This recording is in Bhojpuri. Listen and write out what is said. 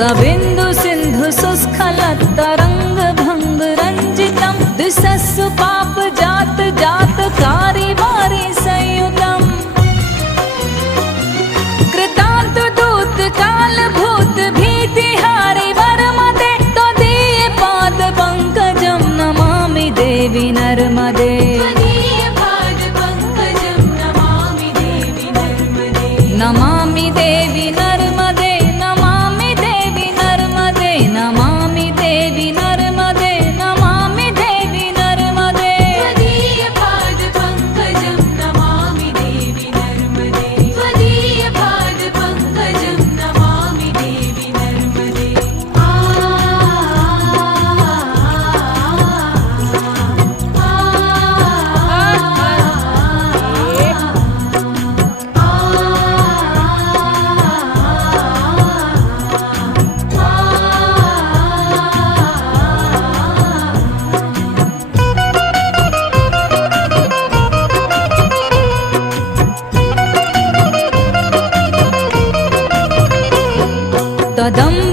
सबिन्दु सिन्धु सुस्खलत्तरङ्ग भङ्ग रञ्जितं दिशस्सु पाप जात जात कारी वारी संयुतम् कृतान्त दूत काल भूत भीतिहारि वरमदे त्वदीय पाद पङ्कजं नमामि देवी नर्मदे नमामि देवी नर्मदे नमामि देवी नर्मदे नमामि देवी नर्मदे नमामि देवी नर्मदे त्वदीय पाद पंकजं नमामि देवी नर्मदे त्वदीय पाद पंकजं नमामि देवी नर्मदे तदं